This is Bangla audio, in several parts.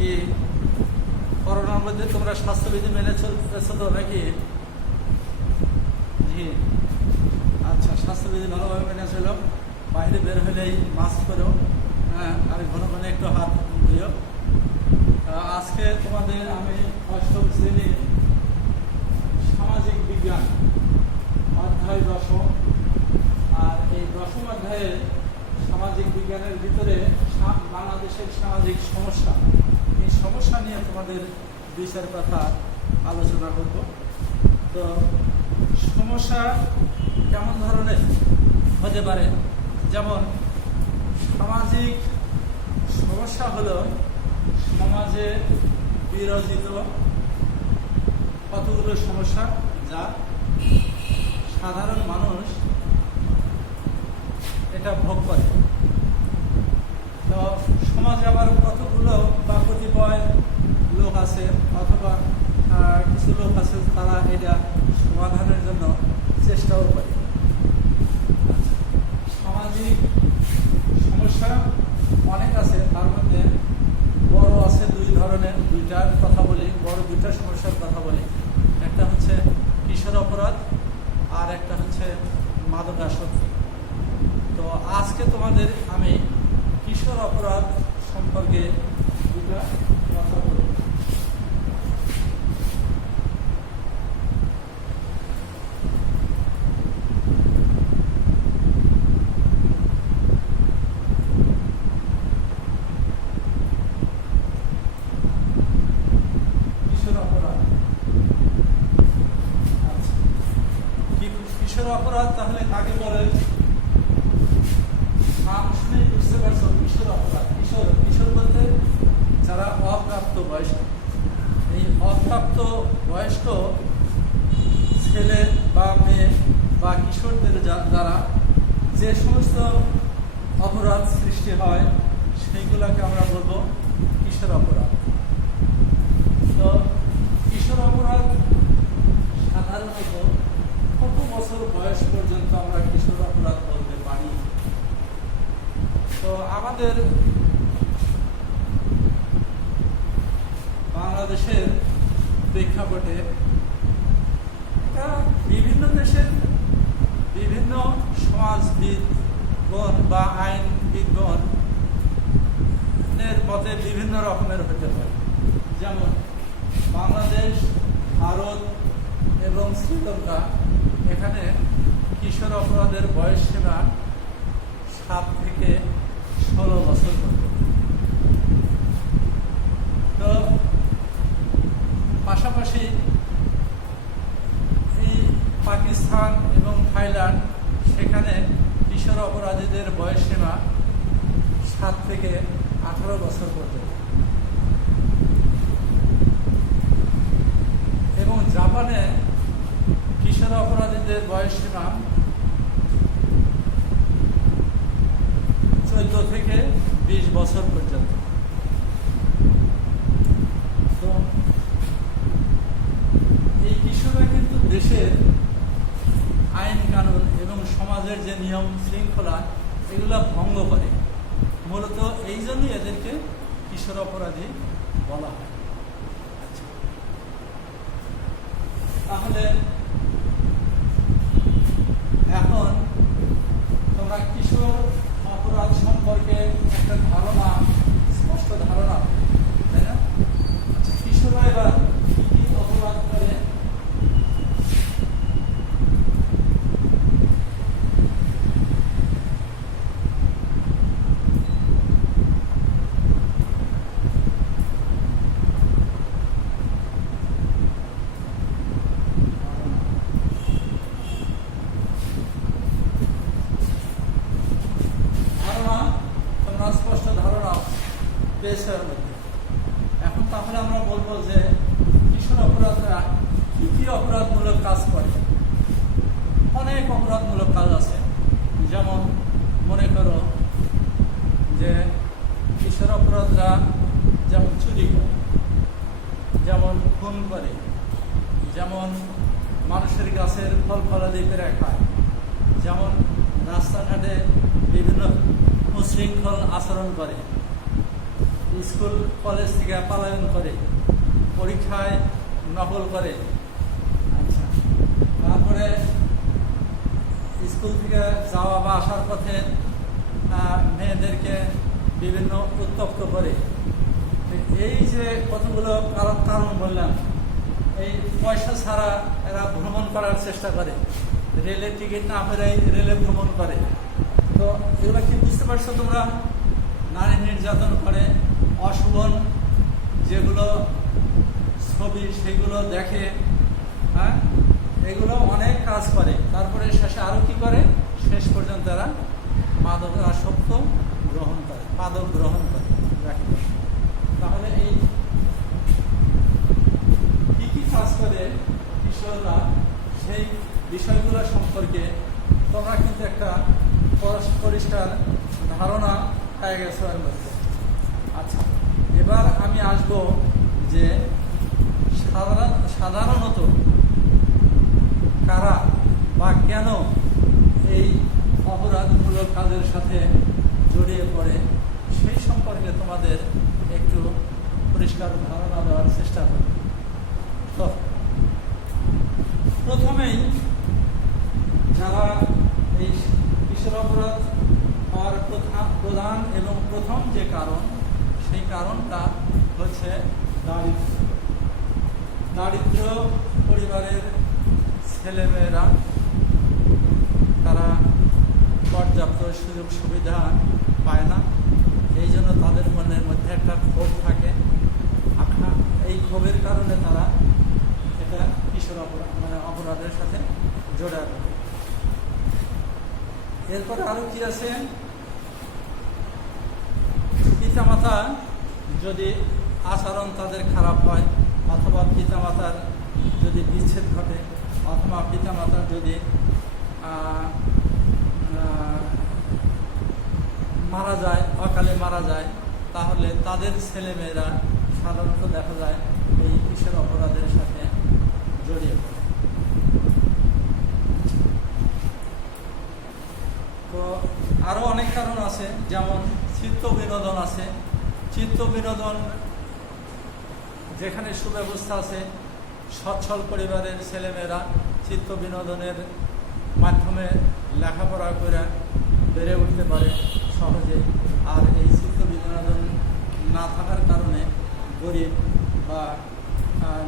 কি করোনার মধ্যে তোমরা স্বাস্থ্যবিধি মেনে চলতেছো তো নাকি? জি আচ্ছা, স্বাস্থ্যবিধি ভালোভাবে মেনে চলো। বাইরে বের হলেই মাস্ক করো, হ্যাঁ, আর ঘন ঘন একটু হাত ধুও। আজকে তোমাদের আমি অষ্টম শ্রেণীর সামাজিক বিজ্ঞান অধ্যায় 10, আর এই 10 অধ্যায়ের সামাজিক বিজ্ঞানের ভিতরে বাংলাদেশের সামাজিক সমস্যা, এই সমস্যা নিয়ে তোমাদের 2-4 কথা আলোচনা করব। তো সমস্যা কেমন ধরনের হতে পারে? যেমন সামাজিক সমস্যা হলো সমাজে বিরাজিত কতগুলো সমস্যা যা সাধারণ মানুষ এটা ভোগ করে। তো সমাজে আবার কতগুলো বা কতিপয় লোক আছে অথবা কিছু লোক আছে তারা এটা সমাধানের জন্য চেষ্টাও করে। সামাজিক সমস্যা অনেক আছে, তার মধ্যে বড় আছে 2 ধরনের। 2টার কথা বলি, বড় 2টা সমস্যার কথা বলি। একটা হচ্ছে কিশোর অপরাধ আর একটা হচ্ছে মাদকাসক্তি। তো আজকে তোমাদের আমি কিশোর অপরাধ সম্পর্কে 2টা কথা বলব। কিশোর অপরাধ তাহলে কাকে বলে? নাম শুনেই বুঝতে পারছো কিশোর অপরাধ। কিশোর বলতে যারা অপ্রাপ্ত বয়স্ক। এই অপ্রাপ্ত বয়স্ক ছেলে বা মেয়ে বা কিশোরদের দ্বারা যে সমস্ত অপরাধ সৃষ্টি হয় সেইগুলোকে আমরা বলবো কিশোর অপরাধ। তো কিশোর অপরাধ সাধারণত কত বছর বয়স পর্যন্ত আমরা কিশোর অপরাধ বলতে পারি? তো আমাদের বাংলাদেশের প্রেক্ষাপটে এটা বিভিন্ন দেশের বিভিন্ন সমাজবিদগণ বা আইনবিদগণের মতে বিভিন্ন রকমের হতে পারে। যেমন বাংলাদেশ, ভারত এবং শ্রীলঙ্কা, এখানে কিশোর অপরাধের বয়স সীমা 7 থেকে 16 বছর পর্যন্ত। তো পাশাপাশি এই পাকিস্তান এবং থাইল্যান্ড, সেখানে কিশোর অপরাধীদের বয়স সীমা 7 থেকে 18 বছর পর্যন্ত। এবং জাপানে কিশোর অপরাধীদের বয়স সীমা 14 থেকে 20 বছর পর্যন্ত। তো এই কিশোররা কিন্তু দেশের আইন কানুন এবং সমাজের যে নিয়ম শৃঙ্খলা এগুলা ভঙ্গ করে। মূলত এই জন্যই এদেরকে কিশোর অপরাধী বলা হয়। তাহলে এখন তোমরা কিশোর অপরাধ সম্পর্কে একটা ধারণা, স্পষ্ট ধারণা, তাই না? কিশোররা এবার কি কি অপরাধ করে? স্পষ্ট ধারণা পেয়েছে এর মধ্যে। এখন তাহলে আমরা বলবো যে কিশোর অপরাধরা কি কি অপরাধমূলক কাজ করে। অনেক অপরাধমূলক কাজ আছে। যেমন মনে করো যে কিশোর অপরাধরা যেমন চুরি করে, যেমন খুন করে, যেমন মানুষের গাছের ফল ফলাদি পেরে খায়, যেমন রাস্তাঘাটে বিভিন্ন উশৃঙ্খল আচরণ করে, স্কুল কলেজ থেকে পলায়ন করে, পরীক্ষায় নকল করে, আচ্ছা, তারপরে স্কুল থেকে যাওয়া বা আসার পথে মেয়েদেরকে বিভিন্ন উত্তপ্ত করে। এই যে কতগুলো কারণ বললাম, এই পয়সা ছাড়া এরা ভ্রমণ করার চেষ্টা করে, রেলের টিকিট না পেলেই রেলে ভ্রমণ করে। তো এগুলো কি বুঝতে পারছো তোমরা? নারী নির্যাতন করে, অশোভন যেগুলো ছবি সেগুলো দেখে, হ্যাঁ, এগুলো অনেক কাজ করে। তারপরে শেষে আরও কি করে, শেষ পর্যন্ত এরা মাদক আসক্ত গ্রহণ করে, মাদক গ্রহণ করে। তাহলে এই কি কি কাজ করে কিশোররা, সেই বিষয়গুলো সম্পর্কে তোমরা কিন্তু একটা পরিষ্কার ধারণা পেয়ে গেছো এর মধ্যে। আচ্ছা, এবার আমি আসব যে সাধারণত কারা বা কেন এই অপরাধমূলক কাজের সাথে জড়িয়ে পড়ে, সেই সম্পর্কে তোমাদের একটু পরিষ্কার ধারণা দেওয়ার চেষ্টা করি। তো প্রথমেই যারা এই কিশোর অপরাধ হওয়ার প্রধান এবং প্রথম যে কারণ, সেই কারণটা হচ্ছে দারিদ্র্য। দারিদ্র পরিবারের ছেলেমেয়েরা তারা পর্যাপ্ত সুযোগ সুবিধা পায় না, এই জন্য তাদের মনের মধ্যে একটা ক্ষোভ থাকে। এই ক্ষোভের কারণে তারা এটা কিশোর অপরাধের সাথে জড়ায় পড়ে। এরপরে আরো কি আছে, পিতামাতা যদি আচরণ তাদের খারাপ হয়, অথবা পিতামাতার যদি বিচ্ছেদ ঘটে, অথবা পিতামাতার যদি মারা যায়, অকালে মারা যায়, তাহলে তাদের ছেলেমেয়েরা সাধারণত দেখা যায় এই কিশোর অপরাধের সাথে জড়িয়ে পড়ে। তো আরো অনেক কারণ আছে, যেমন চিত্ত বিনোদন আছে। চিত্ত বিনোদন যেখানে সুব্যবস্থা আছে, সচ্ছল পরিবারের ছেলেমেয়েরা চিত্ত বিনোদনের মাধ্যমে লেখাপড়া করে বেড়ে উঠতে পারে সহজে। আর এই চিত্ত বিনোদন না থাকার কারণে গরিব বা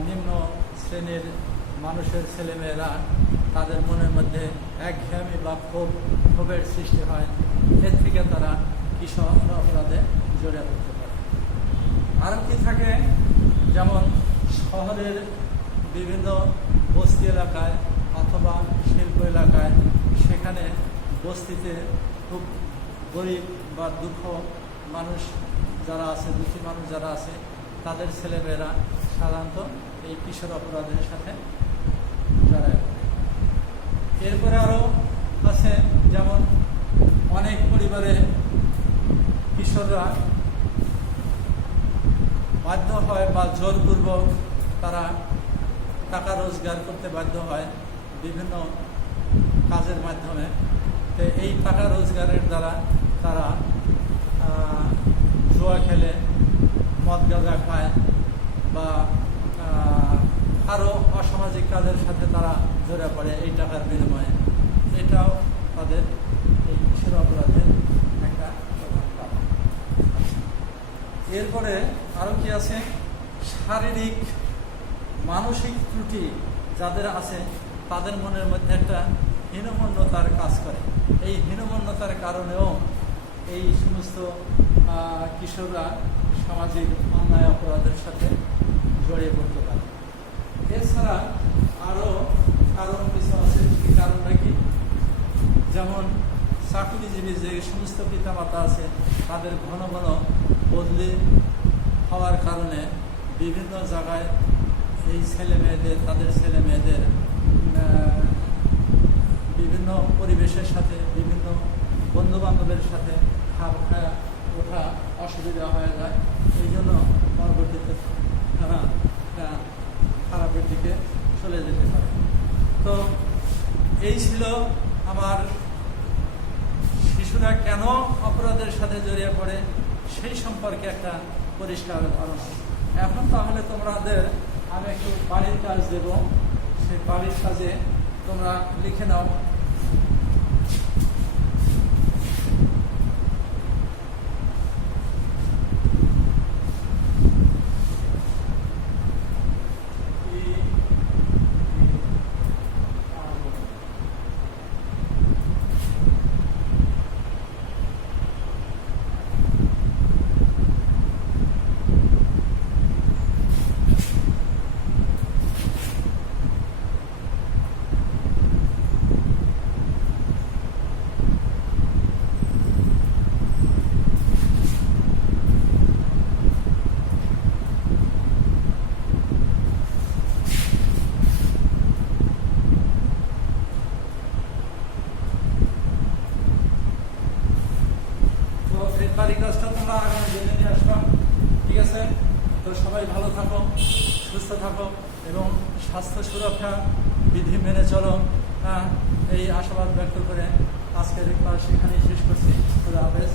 নিম্ন শ্রেণীর মানুষের ছেলেমেয়েরা তাদের মনের মধ্যে একঘেয়েমি বা ক্ষোভের সৃষ্টি হয়, এর থেকে তারা কিশোর অপরাধে জড়িয়ে পড়তে পারে। আরও কি থাকে, যেমন শহরের বিভিন্ন বস্তি এলাকায় অথবা শিল্প এলাকায়, সেখানে বস্তিতে খুব গরিব বা দুঃখী মানুষ যারা আছে, তাদের ছেলেমেয়েরা সাধারণত এই কিশোর অপরাধের সাথে জড়ায় পড়ে। এরপরে আরও আছে, যেমন অনেক পরিবারে কিশোররা বাধ্য হয় বা জোরপূর্বক তারা টাকা রোজগার করতে বাধ্য হয় বিভিন্ন কাজের মাধ্যমে। তো এই টাকা রোজগারের দ্বারা তারা জুয়া খেলে, মদ গাঁজা খায় বা আরও অসামাজিক কাজের সাথে তারা জড়িয়ে পড়ে এই টাকার বিনিময়ে। এটাও তাদের এই কিশোর অপরাধের একটা প্রধান কারণ। এরপরে আরও কি আছে, শারীরিক মানসিক ত্রুটি যাদের আছে, তাদের মনের মধ্যে একটা হীনমন্যতার কাজ করে। এই হীনমন্যতার কারণেও এই সমস্ত কিশোররা সামাজিক অন্যায় অপরাধের সাথে জড়িয়ে পড়তে পারে। এছাড়া আরও কারণ কিছু আছে। সেই কারণটা কি, যেমন চাকরিজীবী যে সমস্ত পিতামাতা আছে, তাদের ঘন ঘন বদলি হওয়ার কারণে বিভিন্ন জায়গায় এই তাদের ছেলে মেয়েদের বিভিন্ন পরিবেশের সাথে, বিভিন্ন বন্ধু বান্ধবের সাথে খাপ খাওয়া ওঠা অসুবিধা হয়ে যায়। এই জন্য পরবর্তীতে খারাপের দিকে চলে যেতে পারে। তো এই ছিল আমার শিশুরা কেন অপরাধের সাথে জড়িয়ে পড়ে সেই সম্পর্কে একটা পরিষ্কার ধারণা। এখন তাহলে তোমাদের আমি একটু বাড়ির কাজ দেব, সেই বাড়ির কাজে তোমরা লিখে নাও। বাড়ির কাজটা তোমরা আগামী জেনে নিয়ে আসবা, ঠিক আছে? তো সবাই ভালো থাকো, সুস্থ থাকো এবং স্বাস্থ্য সুরক্ষা বিধি মেনে চলো, এই আশাবাদ ব্যক্ত করে আজকের ক্লাস এখানেই শেষ করছি। খোদা হাফেজ।